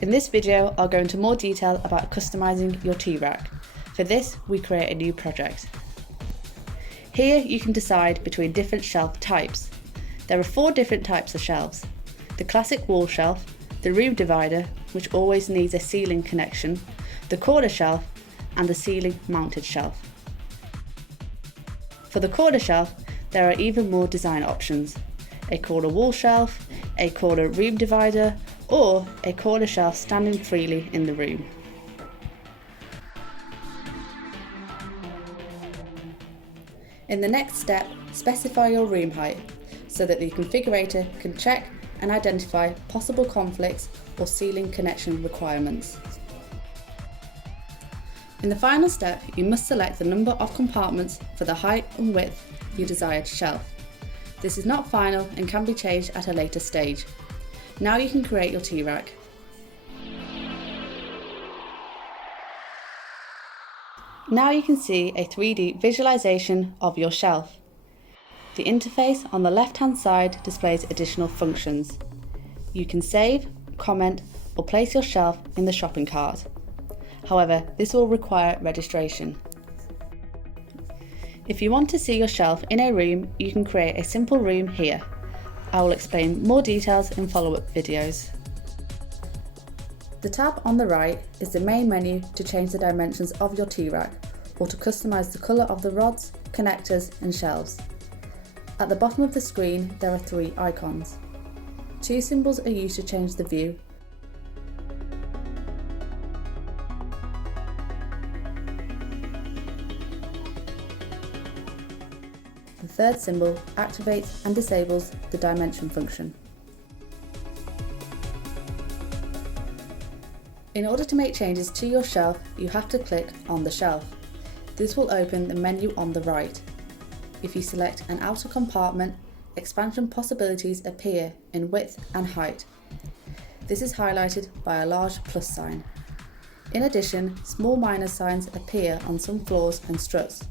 In this video, I'll go into more detail about customizing your T-rack. For this, we create a new project. Here you can decide between different shelf types. There are 4 different types of shelves: the classic wall shelf, the room divider, which always needs a ceiling connection, the corner shelf, and the ceiling mounted shelf. For the corner shelf, there are even more design options: a corner wall shelf, a corner room divider, or a corner shelf standing freely in the room. In the next step, specify your room height so that the configurator can check and identify possible conflicts or ceiling connection requirements. In the final step, you must select the number of compartments for the height and width of your desired shelf. This is not final and can be changed at a later stage. Now you can create your T-rack. Now you can see a 3D visualization of your shelf. The interface on the left-hand side displays additional functions. You can save, comment, or place your shelf in the shopping cart. However, this will require registration. If you want to see your shelf in a room, you can create a simple room here. I will explain more details in follow-up videos. The tab on the right is the main menu to change the dimensions of your T-rack or to customize the color of the rods, connectors and shelves. At the bottom of the screen there are 3 icons. 2 symbols are used to change the view. The 3rd symbol activates and disables the dimension function. In order to make changes to your shelf, you have to click on the shelf. This will open the menu on the right. If you select an outer compartment, expansion possibilities appear in width and height. This is highlighted by a large plus sign. In addition, small minus signs appear on some floors and struts,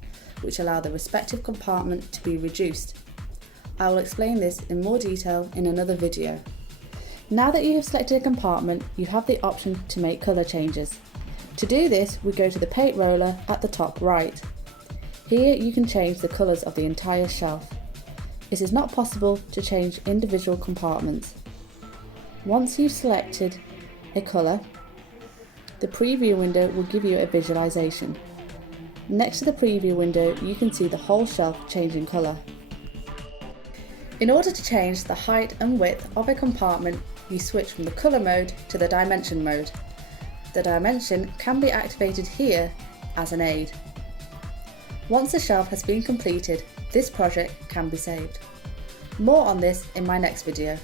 which allow the respective compartment to be reduced. I will explain this in more detail in another video. Now that you have selected a compartment, you have the option to make colour changes. To do this, we go to the paint roller at the top right. Here you can change the colours of the entire shelf. It is not possible to change individual compartments. Once you've selected a colour, the preview window will give you a visualisation. Next to the preview window, you can see the whole shelf changing colour. In order to change the height and width of a compartment, you switch from the colour mode to the dimension mode. The dimension can be activated here as an aid. Once the shelf has been completed, this project can be saved. More on this in my next video.